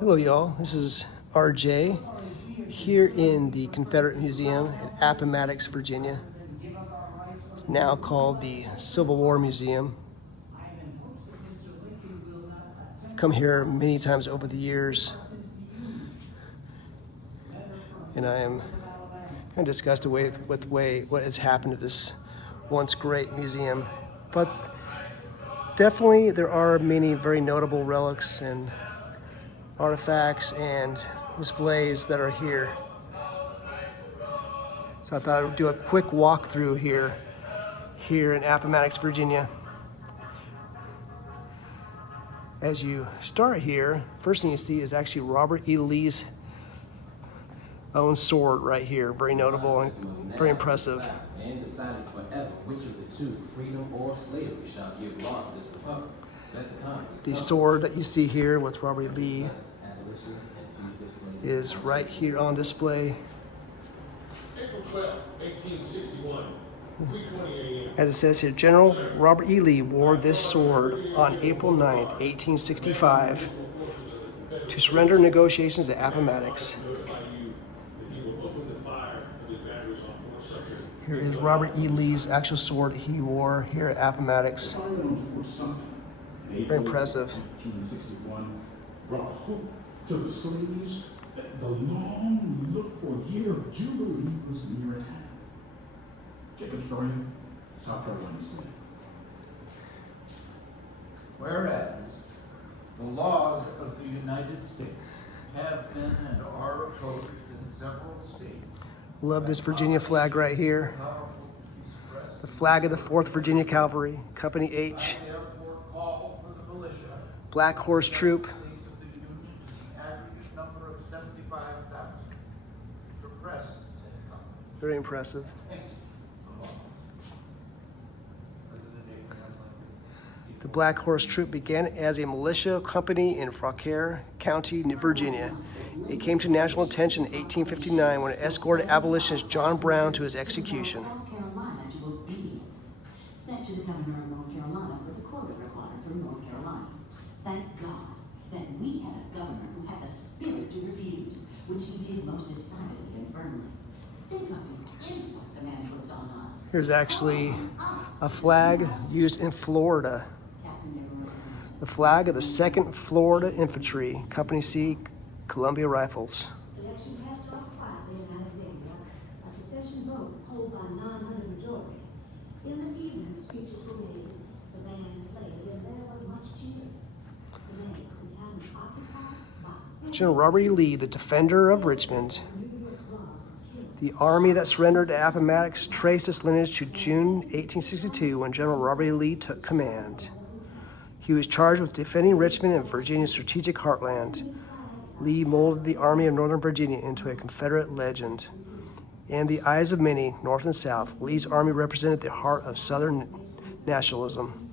Hello y'all, this is RJ here in the Confederate Museum in Appomattox, Virginia. It's now called the Civil War Museum. I've come here many times over the years, and I am kind of disgusted with what has happened to this once great museum. But definitely there are many very notable relics and artifacts and displays that are here. So I thought I would do a quick walkthrough here in Appomattox, Virginia. As you start here, first thing you see is actually Robert E. Lee's own sword right here. Very notable and very impressive. And decided forever which of the two, freedom or slavery, shall give law to this republic. The sword that you see here with Robert E. Lee is right here on display. April 12, 1861, 3:20 a.m. As it says here, General Robert E. Lee wore this sword on April 9th, 1865, to surrender negotiations at Appomattox. Here is Robert E. Lee's actual sword that he wore here at Appomattox. Very impressive. 1861 brought hope to the slaves that the long looked for year of Jubilee was near at hand. Jacobsburg, South Carolina said. Whereas the laws of the United States have been and are opposed in several states. Love this Virginia flag right here. The flag of the 4th Virginia Cavalry, Company H. Black Horse Troop. Very impressive. The Black Horse Troop began as a militia company in Fauquier County, Virginia. It came to national attention in 1859 when it escorted abolitionist John Brown to his execution. South Carolina to obedience, sent to the governor of North Carolina for the quota required from North Carolina. Thank God that we had a governor who had the spirit to refuse, which he did most decidedly and firmly. Think of the insult the man puts on us. Here's actually a flag used in Florida. The flag of the 2nd Florida Infantry, Company C, Columbia Rifles. The election passed off quietly in Alexandria, a secession vote polled by 900 majority. In the evening, speeches were made, the band played, and there was much cheering. Today, the town is occupied by General Robert E. Lee, the defender of Richmond, the army that surrendered at Appomattox, traced its lineage to June 1862 when General Robert E. Lee took command. He was charged with defending Richmond and Virginia's strategic heartland. Lee molded the Army of Northern Virginia into a Confederate legend. In the eyes of many, North and South, Lee's army represented the heart of Southern nationalism.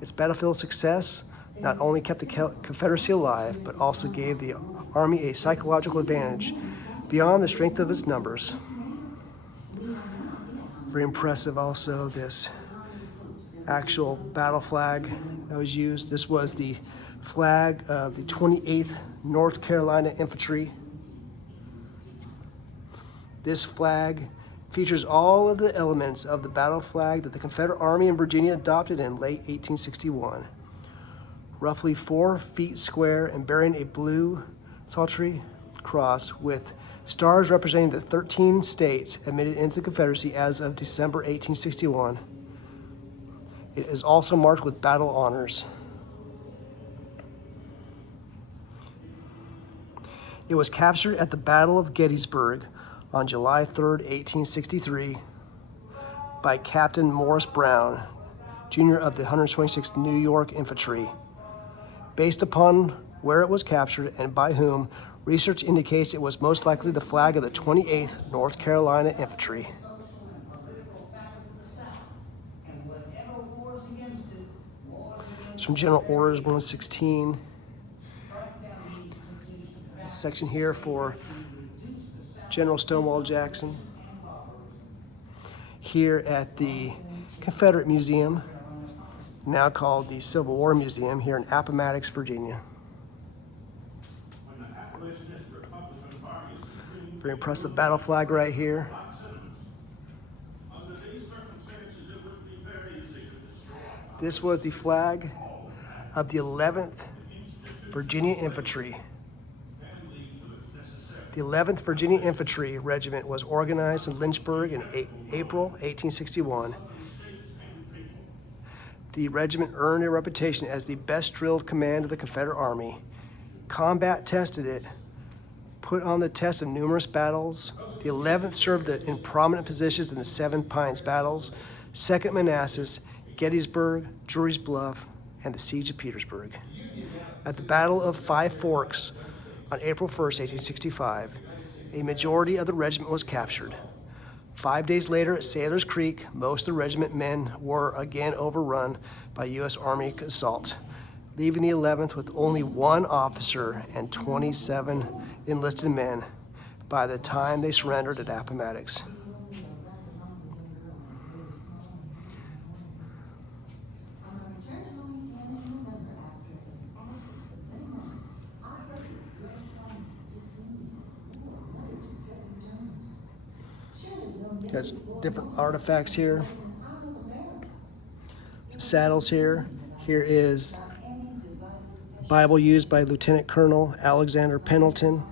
Its battlefield success not only kept the Confederacy alive, but also gave the Army a psychological advantage beyond the strength of its numbers. Very impressive also, this actual battle flag that was used. This was the flag of the 28th North Carolina Infantry. This flag features all of the elements of the battle flag that the Confederate Army in Virginia adopted in late 1861. Roughly 4 feet square and bearing a blue saltire cross with stars representing the 13 states admitted into the Confederacy as of December 1861. It is also marked with battle honors. It was captured at the Battle of Gettysburg on July 3rd, 1863 by Captain Morris Brown, Jr. of the 126th New York Infantry. Based upon where it was captured and by whom, research indicates it was most likely the flag of the 28th North Carolina Infantry. From General Orders 116. A section here for General Stonewall Jackson. Here at the Confederate Museum, now called the Civil War Museum, here in Appomattox, Virginia. When the Very impressive battle flag right here. Under these circumstances, it would be very easy to destroy. This was the flag of the 11th Virginia Infantry. The 11th Virginia Infantry Regiment was organized in Lynchburg in April 1861. The regiment earned a reputation as the best drilled command of the Confederate Army. Combat tested it, put on the test of numerous battles. The 11th served in prominent positions in the Seven Pines battles, Second Manassas, Gettysburg, Drury's Bluff, and the Siege of Petersburg. At the Battle of Five Forks on April 1st, 1865, a majority of the regiment was captured. 5 days later at Sailor's Creek, most of the regiment men were again overrun by U.S. Army assault, leaving the 11th with only one officer and 27 enlisted men by the time they surrendered at Appomattox. Got different artifacts here. Saddles here. Here is the Bible used by Lieutenant Colonel Alexander Pendleton.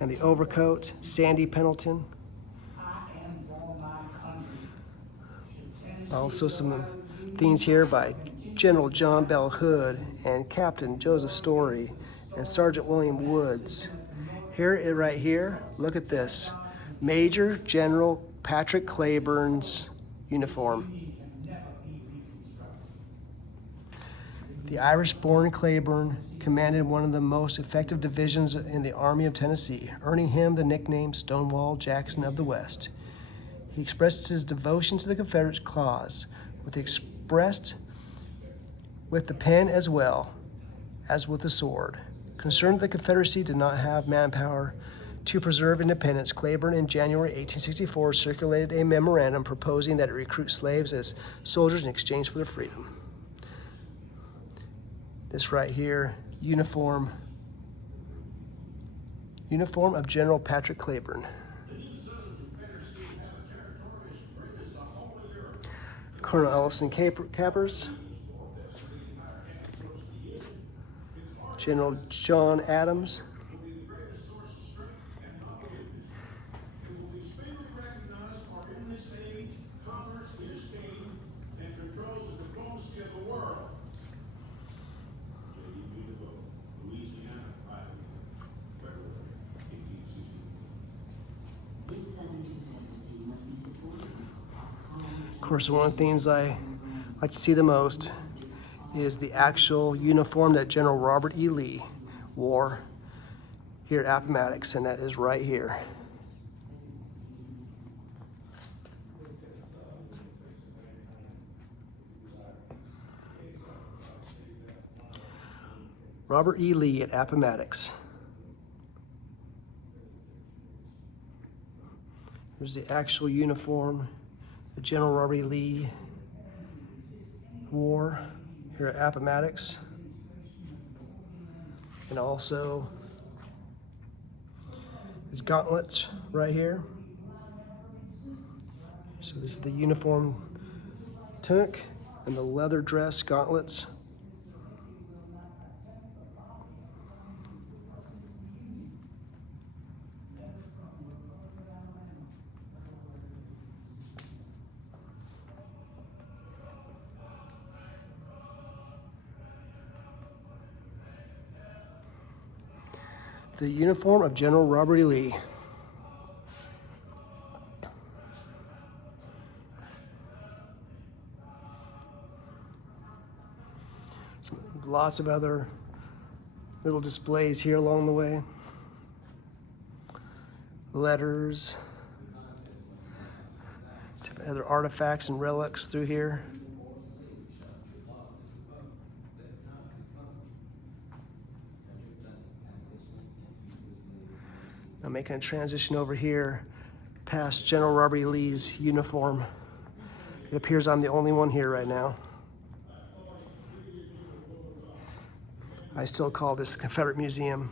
And the overcoat, Sandy Pendleton. Also some things here by General John Bell Hood and Captain Joseph Story and Sergeant William Woods. Right here, look at this. Major General Patrick Cleburne's uniform. The Irish-born Cleburne commanded one of the most effective divisions in the Army of Tennessee, earning him the nickname Stonewall Jackson of the West. He expressed his devotion to the Confederate cause with the pen as well as with the sword. Concerned that the Confederacy did not have manpower to preserve independence, Cleburne in January 1864 circulated a memorandum proposing that it recruit slaves as soldiers in exchange for their freedom. This right here, uniform of General Patrick Cleburne. Colonel Ellison Cappers, General John Adams, Of course, one of the things I like to see the most is the actual uniform that General Robert E. Lee wore here at Appomattox, and that is right here. Robert E. Lee at Appomattox. Here's the actual uniform that General Robert E. Lee wore here at Appomattox. And also his gauntlets right here. So this is the uniform tunic and the leather dress gauntlets. The uniform of General Robert E. Lee. Lots of other little displays here along the way. Letters, other artifacts and relics through here. I'm making a transition over here past General Robert E. Lee's uniform. It appears I'm the only one here right now. I still call this the Confederate Museum.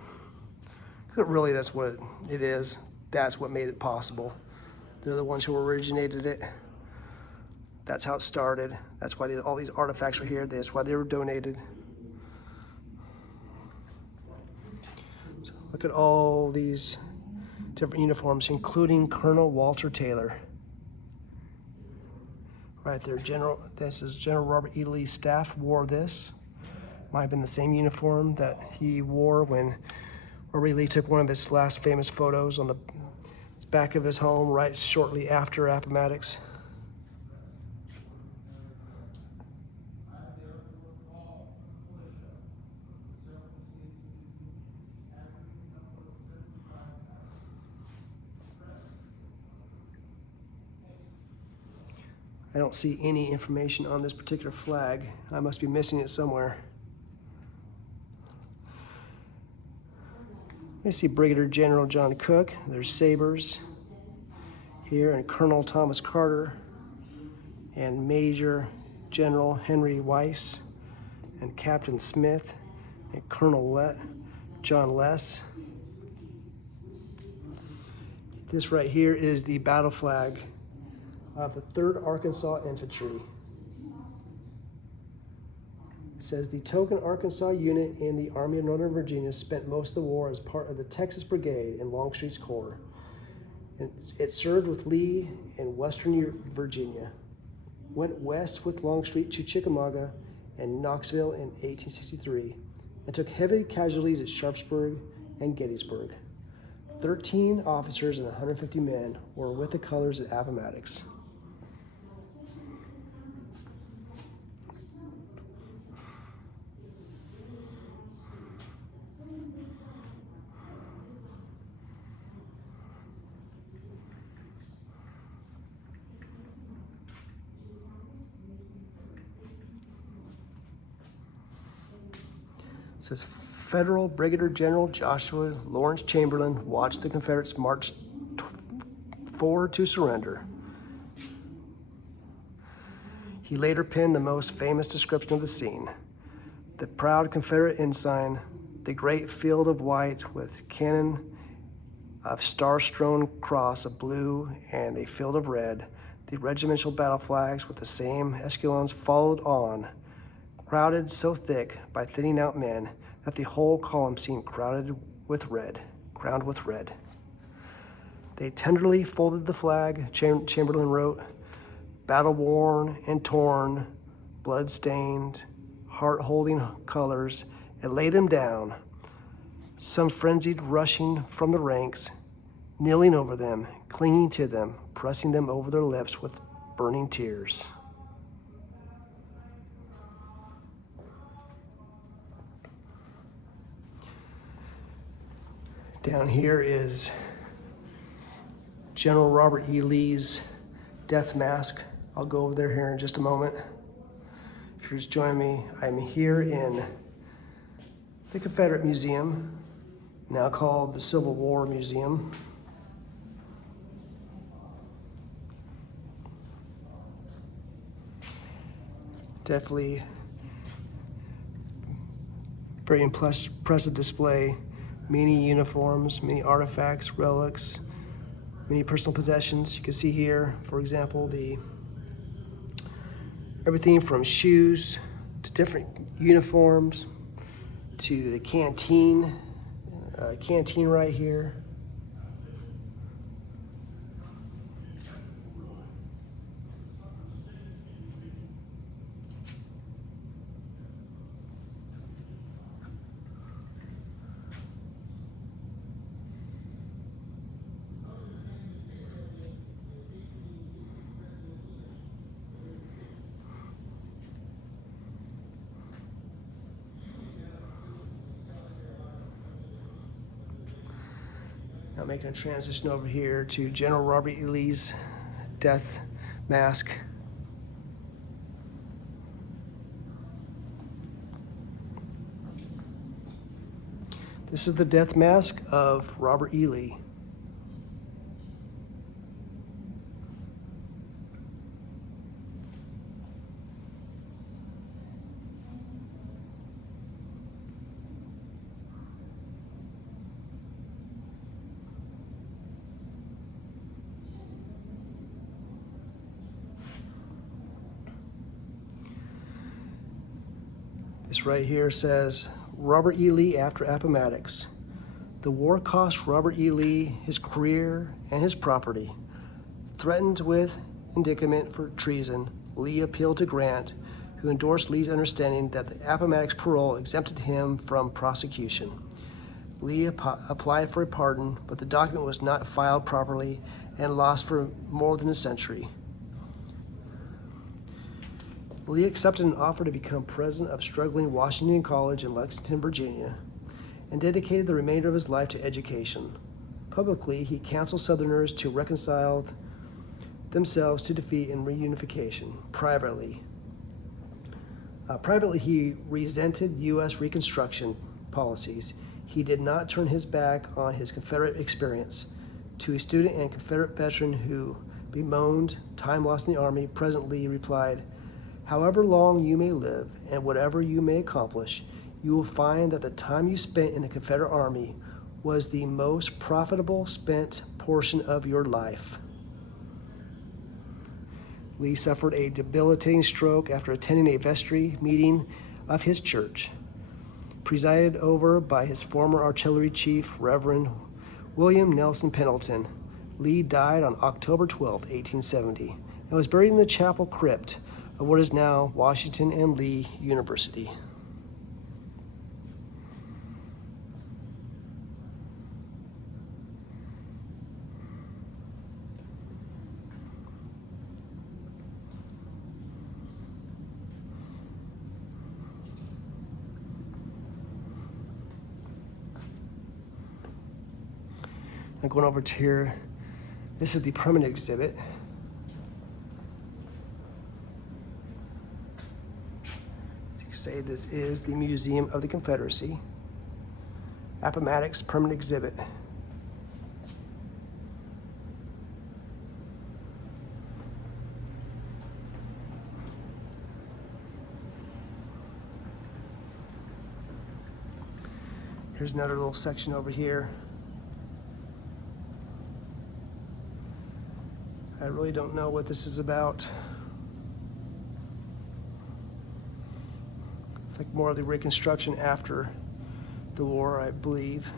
But really, that's what it is. That's what made it possible. They're the ones who originated it. That's how it started. That's why all these artifacts were here. That's why they were donated. So look at all these different uniforms, including Colonel Walter Taylor. Right there, this is General Robert E. Lee's staff wore this. Might have been the same uniform that he wore when Robert E. Lee took one of his last famous photos on the back of his home right shortly after Appomattox. I don't see any information on this particular flag. I must be missing it somewhere. I see Brigadier General John Cook. There's sabers here, and Colonel Thomas Carter, and Major General Henry Weiss, and Captain Smith, and Colonel John Less. This right here is the battle flag of the 3rd Arkansas Infantry. It says the token Arkansas unit in the Army of Northern Virginia spent most of the war as part of the Texas Brigade in Longstreet's Corps. And it served with Lee in Western Virginia, went west with Longstreet to Chickamauga and Knoxville in 1863, and took heavy casualties at Sharpsburg and Gettysburg. 13 officers and 150 men were with the colors at Appomattox. It says Federal Brigadier General Joshua Lawrence Chamberlain watched the Confederates march forward to surrender. He later penned the most famous description of the scene. The proud Confederate ensign, the great field of white with cannon of star-strewn cross of blue and a field of red, the regimental battle flags with the same escalons followed on, crowded so thick by thinning out men that the whole column seemed crowned with red. They tenderly folded the flag, Chamberlain wrote, battle-worn and torn, blood-stained, heart-holding colors, and laid them down, some frenzied rushing from the ranks, kneeling over them, clinging to them, pressing them over their lips with burning tears. Down here is General Robert E. Lee's death mask. I'll go over there here in just a moment. If you're just joining me, I'm here in the Confederate Museum, now called the Civil War Museum. Definitely very impressive display. Many uniforms, many artifacts, relics, many personal possessions. You can see here, for example, everything from shoes to different uniforms to the canteen right here. Now making a transition over here to General Robert E. Lee's death mask. This is the death mask of Robert E. Lee. This right here says, Robert E. Lee after Appomattox. The war cost Robert E. Lee his career and his property. Threatened with indictment for treason, Lee appealed to Grant, who endorsed Lee's understanding that the Appomattox parole exempted him from prosecution. Lee applied for a pardon, but the document was not filed properly and lost for more than a century. Lee accepted an offer to become president of struggling Washington College in Lexington, Virginia, and dedicated the remainder of his life to education. Publicly, he counseled Southerners to reconcile themselves to defeat and reunification. Privately, he resented U.S. Reconstruction policies. He did not turn his back on his Confederate experience. To a student and Confederate veteran who bemoaned time lost in the Army, President Lee replied, "However long you may live and whatever you may accomplish, you will find that the time you spent in the Confederate Army was the most profitable spent portion of your life." Lee suffered a debilitating stroke after attending a vestry meeting of his church, presided over by his former artillery chief, Reverend William Nelson Pendleton. Lee died on October 12, 1870, and was buried in the chapel crypt of what is now Washington and Lee University. Now going over to here, this is the permanent exhibit. You could say this is the Museum of the Confederacy. Appomattox permanent exhibit. Here's another little section over here. I really don't know what this is about. It's like more of the Reconstruction after the war, I believe.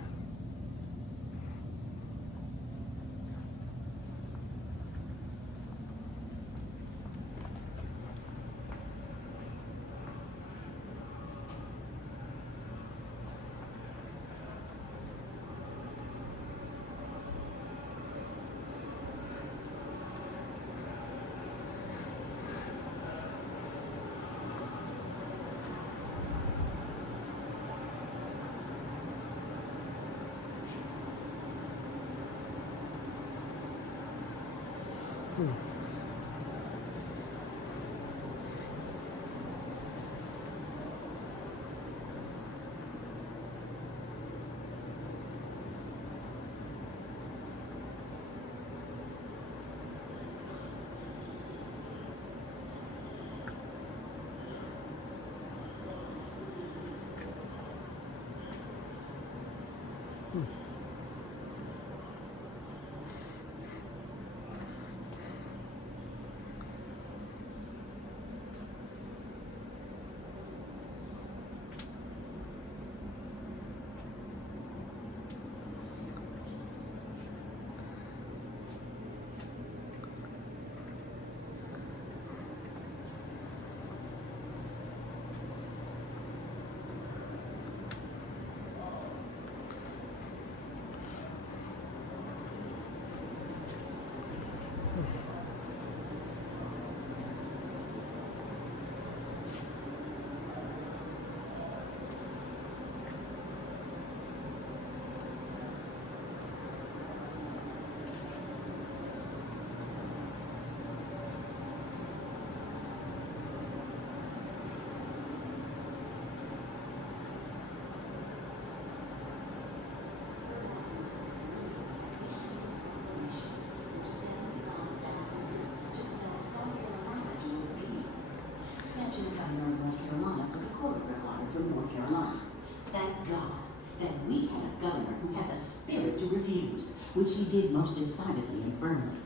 Which he did most decidedly and firmly.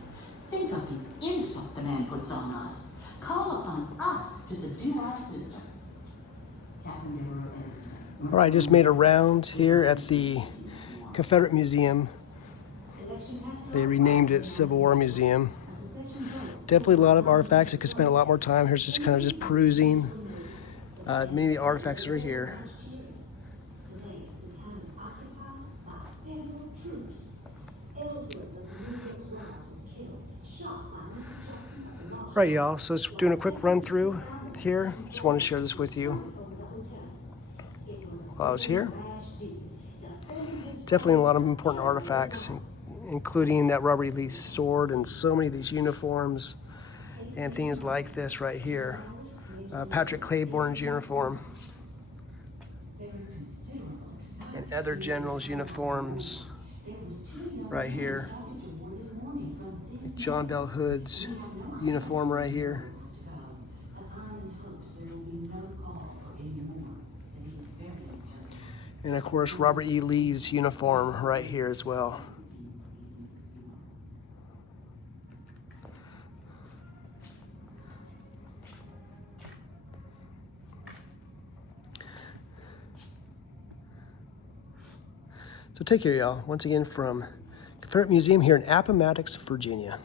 Think of the insult the man puts on us. Call upon us to subdue our system. Captain All right, just made a round here at the Confederate Museum. They renamed it Civil War Museum. Definitely a lot of artifacts. I could spend a lot more time. Here's just kind of just perusing many of the artifacts that are here. Today, the town is occupied by federal troops. Ellsworth of the New York's Rise was killed, shot by Mr. Jackson at the All right, y'all. So just doing a quick run through here. Just want to share this with you while I was here. Definitely a lot of important artifacts, including that Robert E. Lee sword and so many of these uniforms and things like this right here. Patrick Claiborne's uniform and other generals' uniforms right here. John Bell Hood's uniform right here. And of course, Robert E. Lee's uniform right here as well. So take care, y'all. Once again, from Confederate Museum here in Appomattox, Virginia.